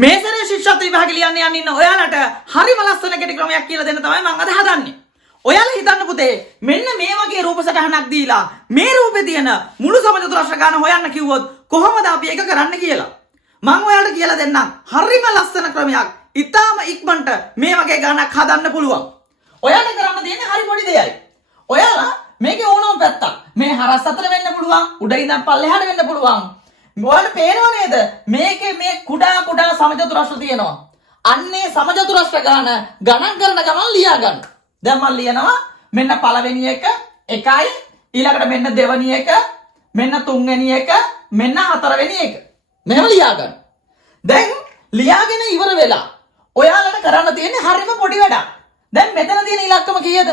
මේ සැරේ ශිෂ්‍යත්ව විභාගෙ ලියන්න ඉන්න ඔයාලට හරිම ලස්සන කෙටි ක්‍රමයක් කියලා දෙන්න තමයි මම අද හදන්නේ. ඔයාලා හිතන්න පුතේ මෙන්න මේ වගේ රූප සටහනක් දීලා මේ රූපේ තියෙන මුළු සමචතුරස්‍ර ගාන හොයන්න කිව්වොත් කොහොමද අපි ඒක කරන්න කියලා. මම ඔයාලට කියලා දෙන්නම් හරිම ලස්සන ක්‍රමයක්. ඉතාලම ඉක්මනට මේ වගේ ගානක් හදන්න පුළුවන්. ඔයාලට කරන්න තියෙන්නේ හරි පොඩි දෙයයි. ඔයාලා මේකේ ඕනම පැත්තක් මේ හරස් අතර වෙන්න පුළුවන්, උඩ ඉඳන් පල්ලෙහාට වෙන්න පුළුවන්. ඔයාලට පේනව නේද? මේකේ මේ කුඩා සමචතුරස්‍ර තියෙනවා. අන්නේ සමචතුරස්‍ර ගාන ගණන් කරන ගමන් ලියා ගන්න. දැන් මම ලියනවා මෙන්න පළවෙනි එක 1යි, ඊළඟට මෙන්න දෙවෙනි එක, මෙන්න තුන්වෙනි එක, මෙන්න හතරවෙනි එක. මෙහෙම ලියා ගන්න. දැන් ලියාගෙන ඉවර වෙලා ඔයාලට කරන්න තියෙන්නේ හරිම පොඩි වැඩක්. දැන් මෙතන තියෙන ඉලක්කම කීයද?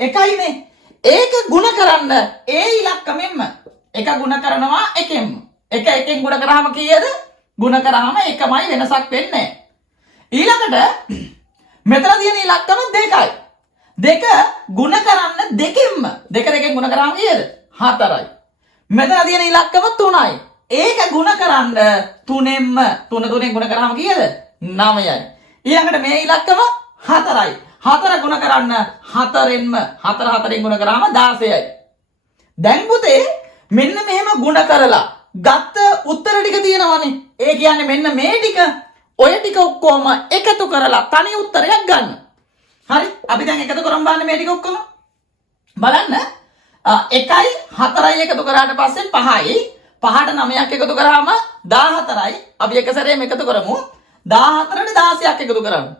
1යිනේ. ඒක ಗುಣ කරන්න ඒ ඉලක්කමෙන්ම එක ಗುಣ කරනවා එකෙන්ම. එක එකෙන් ಗುಣ කරාම කීයද? ಗುಣ කරාම එකමයි වෙනසක් වෙන්නේ. ඊළඟට මෙතන තියෙන ඉලක්කම 2යි. 2 ಗುಣ කරන්න දෙකෙන්ම. 2 ಗುಣ කරාම කීයද? 4යි. මෙතන තියෙන ඉලක්කම 3යි. ඒක ಗುಣ කරන්න 3ෙන්ම 3 ಗುಣ කරාම කීයද? 9යි. ඊළඟට මේ ඉලක්කම 4යි. 4 ගුණ කරන්න 4ෙන්ම 4 ගුණ කරාම 16යි. දැන් පුතේ මෙන්න මෙහෙම ගුණ කරලා ගත්ත උත්තර ටික තියෙනවනේ. ඒ කියන්නේ මෙන්න මේ ටික ඔය ටික ඔක්කොම එකතු කරලා තනි උත්තරයක් ගන්න. හරි? අපි දැන් එකතු කරමු බලන්න මේ ටික ඔක්කොම. බලන්න 1යි 4යි එකතු කරාට පස්සේ 5යි 5ට 9ක් එකතු කරාම 14යි. අපි එක සැරේම එකතු කරමු. 14ට 16ක් එකතු කරමු.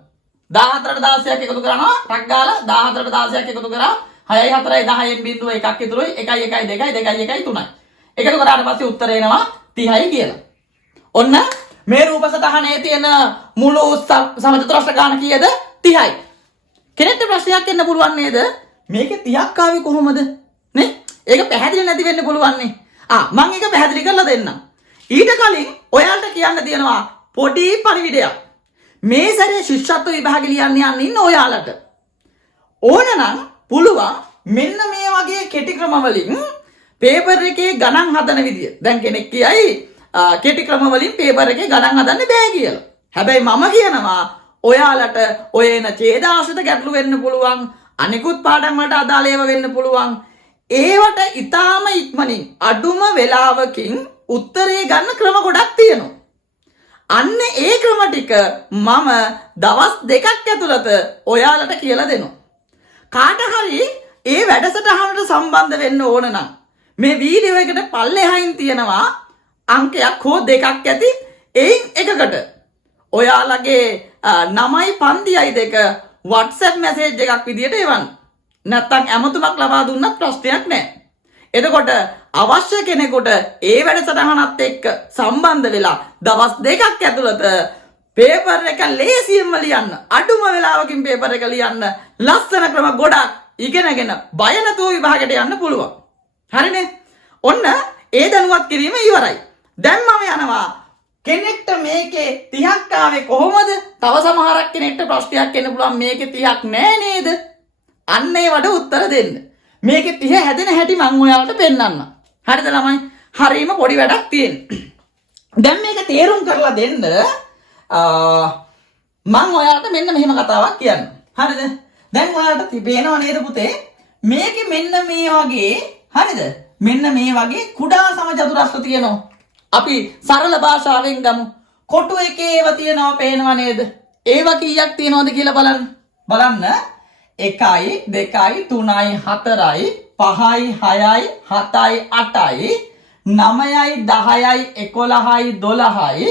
14ට 16ක් එකතු කරනවා ටක් ගාලා 14ට 16ක් එකතු කරා 6යි 4යි 10න් බිඳුව එකක් ඉතුරුයි 1යි 1යි 2යි 2යි 1යි 3යි. එකතු කරාට පස්සේ උත්තර එනවා 30යි කියලා. ඔන්න මේ රූප සටහනේ තියෙන මුළු සමචතුරස්‍ර ගාන කීයද? 30යි. කෙනෙක්ට ප්‍රශ්නයක් එන්න පුළුවන් නේද? මේකේ 30ක් ආවේ කොහොමද? නේ? ඒක පැහැදිලි නැති වෙන්න පුළුවන් නේ. මම ඒක පැහැදිලි කරලා දෙන්නම්. ඊට කලින් ඔයාලට කියන්න තියෙනවා පොඩි පණිවිඩයක්. මේ සැරේ ශිෂ්‍යත්ව විභාගෙ ලියන්න ඉන්න ඔයාලට ඕනනම් පුළුවන් මෙන්න මේ වගේ කෙටි ක්‍රම වලින් පේපර් එකේ ගණන් හදන විදිය. දැන් කෙනෙක් කියයි කෙටි ක්‍රම වලින් පේපර් එකේ ගණන් හදන්න බෑ කියලා. හැබැයි මම කියනවා ඔයාලට ඔය එන ඡේදාශ්‍රිත ගැටලු වෙන්න පුළුවන්, අනිකුත් පාඩම් වලට අදාළ ඒවා වෙන්න පුළුවන්. ඒවට ඊටාම ඉක්මනින් අඩුම වේලාවකින් උත්තරේ ගන්න ක්‍රම ගොඩක් තියෙනවා. අන්න ඒ ක්‍රම ටික මම දවස් 2ක් ඇතුළත ඔයාලට කියලා දෙනවා. කාට හරි ඒ වැඩසටහනට සම්බන්ධ වෙන්න ඕන නම් මේ වීඩියෝ එකට පල්ලෙහායින් තියෙනවා අංකයක් හෝ දෙකක් ඇති එයින් එකකට ඔයාලගේ නමයි පන්තියයි දෙක WhatsApp මැසේජ් එකක් විදියට එවන්න. නැත්තම් ඇමතුමක් ලබා දුන්නත් ප්‍රශ්නයක් නැහැ. එතකොට අවශ්‍ය කෙනෙකුට ඒ වැඩසටහනත් එක්ක සම්බන්ධ වෙලා දවස් 2ක් ඇතුළත පේපර් එක ලේසියෙන්ම ලියන්න, අඩුම වෙලාවකින් පේපර් එක ලියන්න ලස්සන ක්‍රම ගොඩක් ඉගෙනගෙන බය නැතුව විභාගයට යන්න පුළුවන්. හරිනේ? ඔන්න ඒ දැනුවත් කිරීම ඉවරයි. දැන් මම යනවා කෙනෙක්ට මේකේ 30ක් ආවේ කොහොමද? තව සමහරක් කෙනෙක්ට ප්‍රශ්නයක් එන්න පුළුවන් මේකේ 30ක් නෑ නේද? අන්න ඒවට උත්තර දෙන්න. මේකේ 30 හැදෙන හැටි මම ඔයාලට පෙන්නන්නම්. හරිද ළමයි? හරීම පොඩි වැඩක් තියෙනවා. දැන් මේක තේරුම් කරලා දෙන්න මම ඔයාලට මෙන්න මෙහෙම කතාවක් කියන්නම්. හරිද? දැන් ඔයාලට තිබේනව නේද පුතේ? මේකේ මෙන්න මේ වගේ හරිද? මෙන්න මේ වගේ කුඩා සමචතුරස්‍ර තියෙනවා. අපි සරල භාෂාවෙන් ගමු. කොටු එකේ ඒවා තියෙනවා පේනව නේද? ඒවා කීයක් තියෙනවද කියලා බලන්න. බලන්න 1යි 2යි 3යි 4යි 5යි 6යි 7යි 8යි 9යි 10යි 11යි 12යි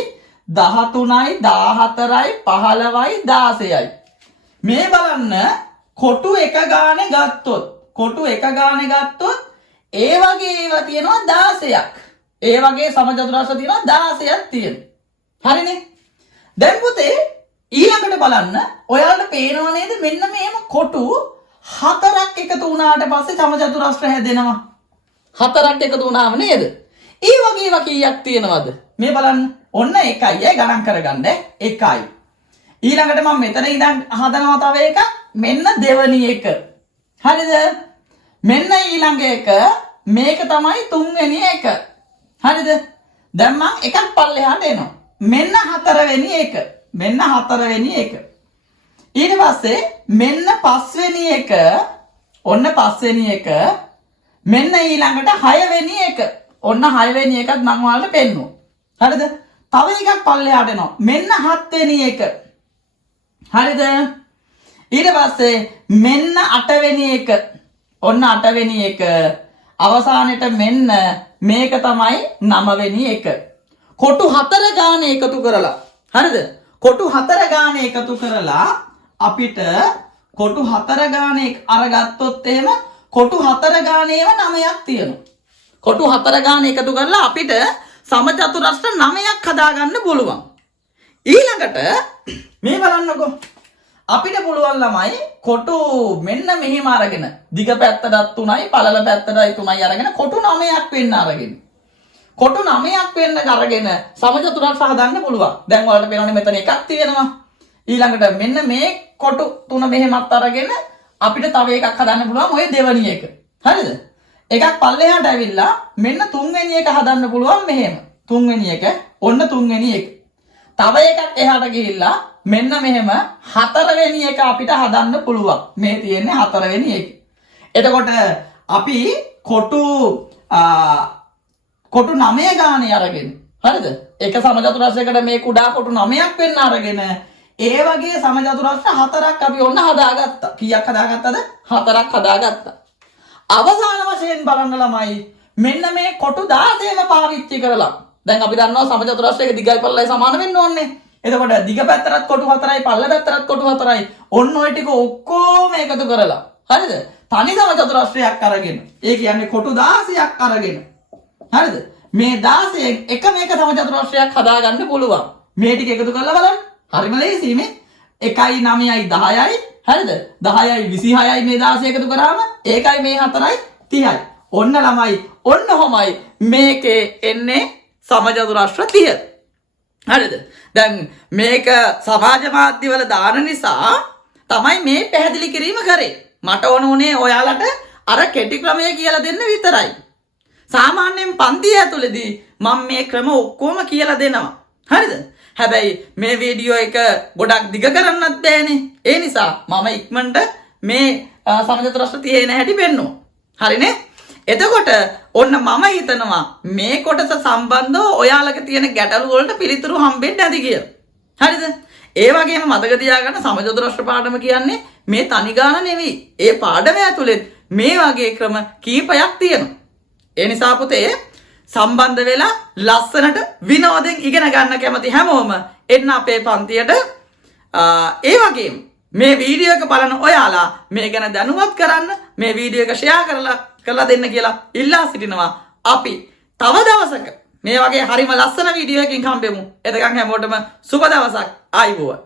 13යි 14යි 15යි 16යි. මේ බලන්න කොටු එක ගානේ ගත්තොත් ඒ වගේ ඒවා තියෙනවා 16ක්. ඒ වගේ සමචතුරස්‍ර තියෙනවා 16ක් තියෙනවා. හරිනේ? දැන් පුතේ ඊළඟට බලන්න ඔයාලට පේනව නේද මෙන්න මේම කොටු 4ක් එකතු වුණාට පස්සේ සමචතුරස්‍ර හැදෙනවා. 4ක් එකතු වුණාම නේද? ඒ වගේ ඒවා කීයක් තියෙනවද? මේ බලන්න. ඔන්න 1යි ගණන් කරගන්න 1යි. ඊළඟට මම මෙතන ඉඳන් හදනවා තව එකක්. මෙන්න දෙවනි එක. හරිද? මෙන්න ඊළඟ එක මේක තමයි තුන්වෙනි එක. හරිද? දැන් මම එකක් පල්ලෙහාට එනවා. මෙන්න හතරවෙනි එක. මෙන්න හතරවෙනි එක. ඊට පස්සේ මෙන්න පස්වෙනි එක. ඔන්න පස්වෙනි එක. මෙන්න ඊළඟට හයවෙනි එක. ඔන්න හයවෙනි එකත් මම ඔයාලට පෙන්නුවා. හරිද? තව එකක් පල්ලෙහාට එනවා. මෙන්න හත්වෙනි එක. හරිද? ඊට පස්සේ මෙන්න අටවෙනි එක. ඔන්න අටවෙනි එක. අවසානෙට මෙන්න මේක තමයි නවවෙනි එක. කොටු 4 ගාන එකතු කරලා. හරිද? කොටු 4 ගාන එකතු කරලා අපිට කොටු 4 ගාන අරගත්තොත් එහෙම කොටු 4 ගානේම 9ක් තියෙනවා. කොටු 4 ගාන එකතු කරලා අපිට සමචතුරස්‍ර 9ක් හදාගන්න පුළුවන්. ඊළඟට මේ බලන්නකෝ. අපිට පුළුවන් ළමයි කොටු මෙන්න මෙහෙම අරගෙන දිග පැත්තටත් 3යි පළල පැත්තටයි 3යි අරගෙන කොටු 9ක් වෙන්න අරගෙන. කොටු 9ක් වෙන්න අරගෙන සමචතුරස්‍ර හදන්න පුළුවන්. දැන් ඔයාලට පේනවනේ මෙතන එකක් තියෙනවා. ඊළඟට මෙන්න මේ කොටු 3 මෙහෙමත් අරගෙන අපිට තව එකක් හදන්න පුළුවන් ඔය දෙවෙනි එක. හරිද? එකක් පල්ලෙහාට ඇවිල්ලා මෙන්න තුන්වෙනි එක හදන්න පුළුවන් මෙහෙම. තුන්වෙනි එක ඔන්න තුන්වෙනි එක. තව එකක් එහාට ගිහිල්ලා මෙන්න මෙහෙම හතරවෙනි එක අපිට හදන්න පුළුවන්. මේ තියෙන්නේ හතරවෙනි එක. එතකොට අපි කොටු 9 ගානේ අරගෙන හරිද? එක සමචතුරස්‍රයකට මේ කුඩා කොටු 9ක් වෙන්න අරගෙන ඒ වගේ සමචතුරස්‍ර 4ක් අපි ඔන්න හදාගත්තා. කීයක් හදාගත්තද? 4ක් හදාගත්තා. අවසාන වශයෙන් බලන්න ළමයි මෙන්න මේ කොටු 16ම පාවිච්චි කරලා දැන් අපි දන්නවා සමචතුරස්‍රයක දිගයි පළලයි සමාන වෙන්න ඕනේ. එතකොට දිග පැත්තටත් කොටු 4යි පළල පැත්තටත් කොටු 4යි ඔන්න ඔය ටික ඔක්කොම එකතු කරලා හරිද? තනි සමචතුරස්‍රයක් අරගෙන ඒ කියන්නේ කොටු 16ක් අරගෙන හරිද? මේ 16 එක මේක සමචතුරස්‍රයක් හදාගන්න පුළුවන්. මේ ටික එකතු කරලා බලන්න. හරිම ලේසියි මේ. 1යි 9යි 10යි හරිද? 10යි 26යි මේ 16 එකතු කරාම ඒකයි මේ 4යි 30යි. ඔන්න ළමයි ඔන්න ඔහොමයි මේකේ එන්නේ සමචතුරස්‍ර 30. හරිද? දැන් මේක සමාජ මාධ්‍යවල දාන නිසා තමයි මේ පැහැදිලි කිරීම කරේ. මට ඕන උනේ ඔයාලට අර කෙටි ක්‍රමය කියලා දෙන්න විතරයි. සාමාන්‍යයෙන් පන්තිය ඇතුළේදී මම මේ ක්‍රම ඔක්කොම කියලා දෙනවා. හරිද? හැබැයි මේ වීඩියෝ එක ගොඩක් දිග කරන්නත් බෑනේ. ඒ නිසා මම ඉක්මනට මේ සමචතුරස්‍ර තියෙන හැටි පෙන්නුවා. හරිනේ? එතකොට ඔන්න මම හිතනවා මේ කොටස සම්බන්ධව ඔයාලගේ තියෙන ගැටලු වලට පිළිතුරු හම්බෙන්න ඇති කියලා. හරිද? ඒ වගේම මතක තියාගන්න සමචතුරස්‍ර පාඩම කියන්නේ මේ තනි ගාන නෙවෙයි. ඒ පාඩම ඇතුළේ මේ වගේ ක්‍රම කීපයක් තියෙනවා. ඒ නිසා පුතේ සම්බන්ධ වෙලා ලස්සනට විනෝදෙන් ඉගෙන ගන්න කැමති හැමෝම එන්න අපේ පන්තියට. ඒ වගේම මේ වීඩියෝ එක බලන ඔයාලා මේ ගැන දැනුවත් කරන්න මේ වීඩියෝ එක ෂෙයා කරලා දෙන්න කියලා ඉල්ලා සිටිනවා. අපි තව දවසක මේ වගේ හරිම ලස්සන වීඩියෝ එකකින් හම්බෙමු. එතකන් හැමෝටම සුබ දවසක්. ආයුබෝවන්.